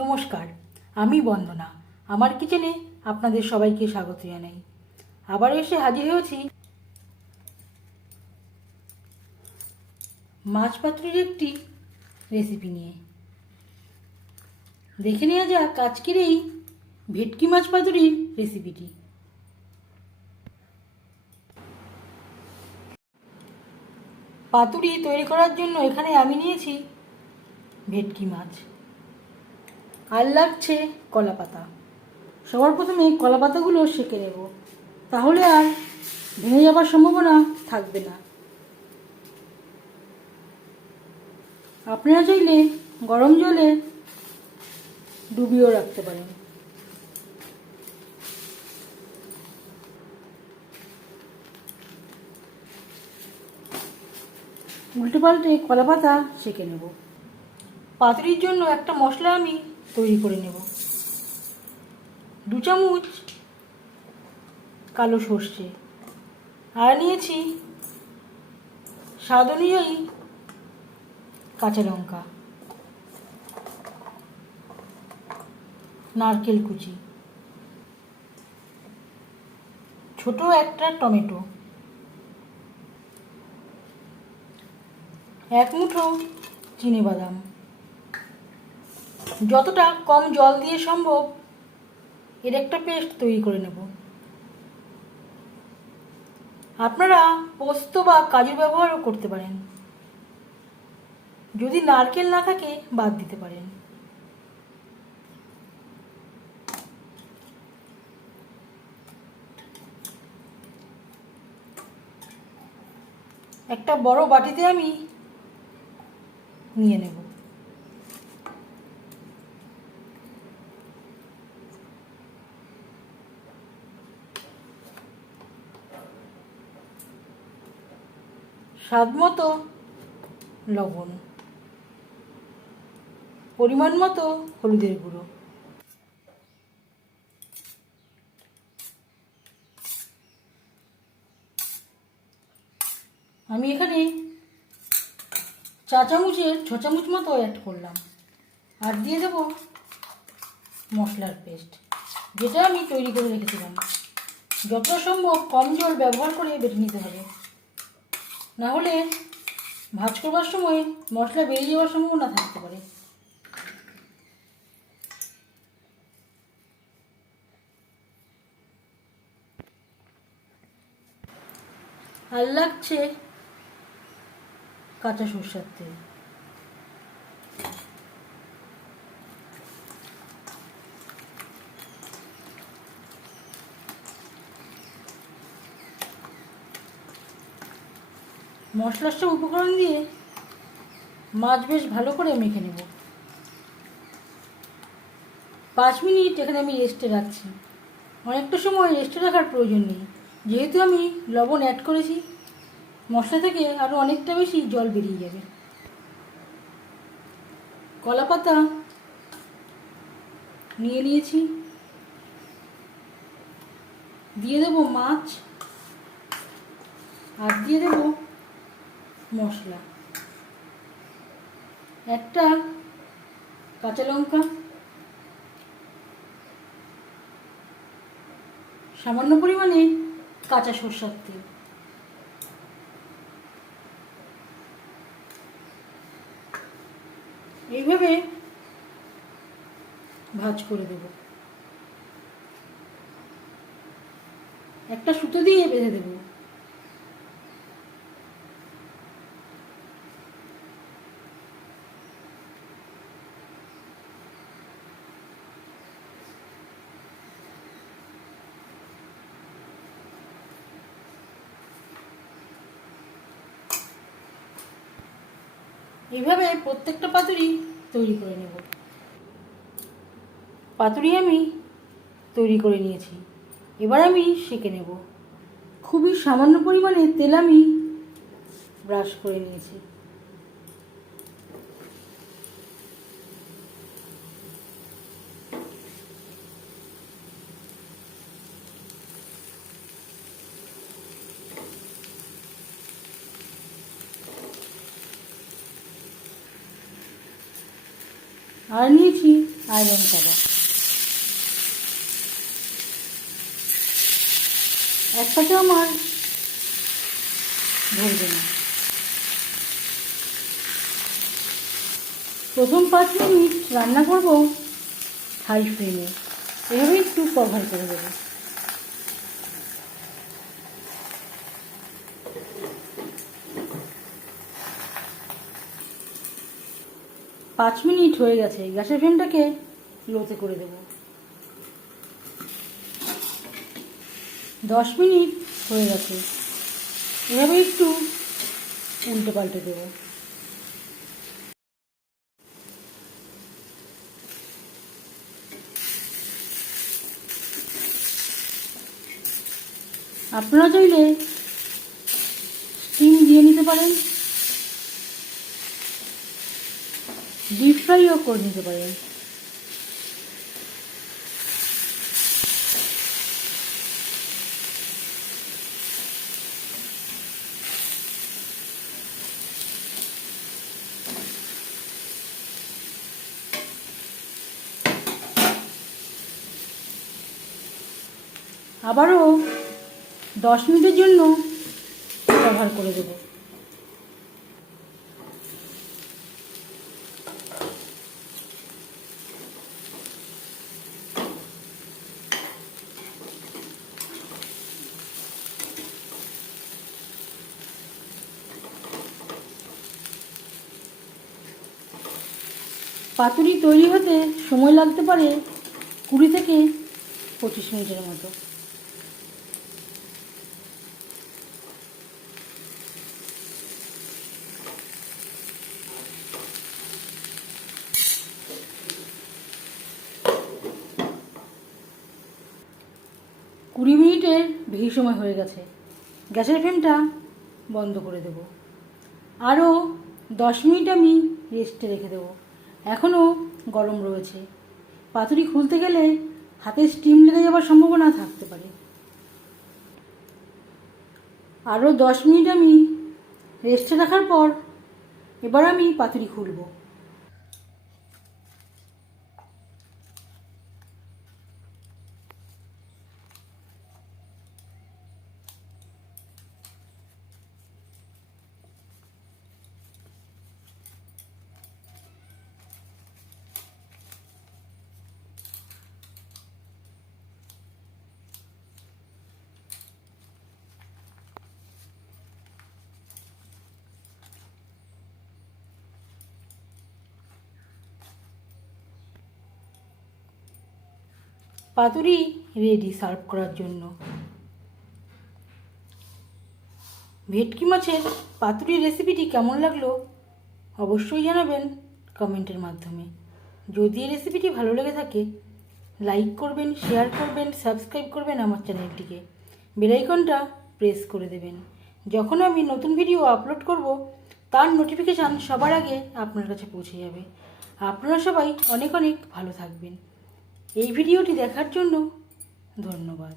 নমস্কার, আমি বন্দনা। আমার কিচেনে আপনাদের সবাইকে স্বাগত জানাই। আবার এসে হাজির হয়েছি মাছ পাতুরির একটি রেসিপি নিয়ে। দেখে নেওয়া যাক আজকের এই ভেটকি মাছ পাতুরির রেসিপিটি। পাতুরি তৈরি করার জন্য এখানে আমি নিয়েছি ভেটকি মাছ, আর লাগছে কলা পাতা। সবার প্রথমে কলা পাতাগুলো সেঁকে নেব, তাহলে আর ভেঙে যাবার সম্ভাবনা থাকবে না। আপনারা চাইলে গরম জলে ডুবিয়েও রাখতে পারেন। উল্টে পাল্টে কলা পাতা সেঁকে নেব। পাতুরির জন্য একটা মশলা আমি তৈরি করে নেব। 2 চামচ কালো সর্ষে, আর নিয়েছি স্বাদ অনুযায়ী কাঁচা লঙ্কা, নারকেল কুচি, ছোট একটা টমেটো, 1 মুঠো চিনেবাদাম। যতটা কম জল দিয়ে সম্ভব এর একটা পেস্ট তৈরি করে নেব। আপনারা পোস্ত বা কাজু ব্যবহারও করতে পারেন, যদি নারকেল না থাকে বাদ দিতে পারেন। একটা বড় বাটিতে আমি নিয়ে নেব। স্বাদ মতো লবণ, পরিমাণ মতো হলুদের গুঁড়ো, আমি এখানে 4 চামচের 6 চামচ মতো অ্যাড করলাম। আর দিয়ে দেব মশলার পেস্ট, যেটা আমি তৈরি করে রেখেছিলাম। যতটা সম্ভব কম জল ব্যবহার করে বেটে নিতে হবে, না হলে ভাজ করবার সময় মশলা বেরিয়ে যাওয়ার সম্ভাবনা থাকতে পারে। আর লাগছে কাঁচা সরষের তেল। মশলার সব উপকরণ দিয়ে মাছ বেশ ভালো করে মেখে নেব। 5 মিনিট এখানে আমি রেস্টে রাখছি। অনেকটা সময় রেস্টে রাখার প্রয়োজন নেই, যেহেতু আমি লবণ অ্যাড করেছি। মশলা থেকে আরও অনেকটা বেশি জল বেরিয়ে যাবে। কলা পাতা নিয়ে নিয়েছি, দিয়ে দেব মাছ, আর দিয়ে দেব মশলা, একটা কাঁচা লঙ্কা, সামান্য পরিমাণে কাঁচা সরষের তেল। এইভাবে ভাজ করে দেব। একটা সুতো দিয়ে বেঁধে দেব। এইভাবে প্রত্যেকটা পাতুরি তৈরি করে নেব। পাতুরি আমি তৈরি করে নিয়েছি, এবার আমি সেঁকে নেব। খুবই সামান্য পরিমাণে তেল আমি ব্রাশ করে নিয়েছি। আর নিয়েছি আয়রন তাওয়া। একটাতে আমার ধরবে না। প্রথম 5 মিনিট রান্না করব হাই ফ্লেমে, এভাবে একটু কভার করে দেবো। পাঁচ মিনিট হয়ে গেছে, গ্যাসের ফ্লেমটাকে লোতে করে দেব। 10 মিনিট হয়ে গেছে, এভাবে একটু উল্টে পাল্টে দেবো। আপনারা চাইলে স্টিম দিয়ে নিতে পারেন, ডিপ ফ্রাইও করে নিতে পারেন। আবারও 10 মিনিটের জন্য কভার করে দেব। পাতুরি তৈরি হতে সময় লাগতে পারে 20 থেকে 25 মিনিটের মতো। কুড়ি মিনিটের বেশি সময় হয়ে গেছে, গ্যাসের ফ্লেমটা বন্ধ করে দেব। আরও 10 মিনিট আমি রেস্টে রেখে দেবো। এখনও গরম রয়েছে, পাতুরি খুলতে গেলে হাতে স্টিম লেগে যাওয়ার সম্ভাবনা থাকতে পারে। আরও 10 মিনিট আমি রেস্টে রাখার পর এবার আমি পাতুরি খুলব। পাতুরি রেডি সার্ভ করার জন্য। ভেটকি মাছের পাতুরি রেসিপিটি কেমন লাগলো অবশ্যই জানাবেন কমেন্টের মাধ্যমে। যদি এই রেসিপিটি ভালো লেগে থাকে লাইক করবেন, শেয়ার করবেন, সাবস্ক্রাইব করবেন আমার চ্যানেলটিকে, বেল আইকনটা প্রেস করে দেবেন। যখন আমি নতুন ভিডিও আপলোড করব তার নোটিফিকেশান সবার আগে আপনার কাছে পৌঁছে যাবে। আপনারা সবাই অনেক অনেক ভালো থাকবেন। এই ভিডিওটি দেখার জন্য ধন্যবাদ।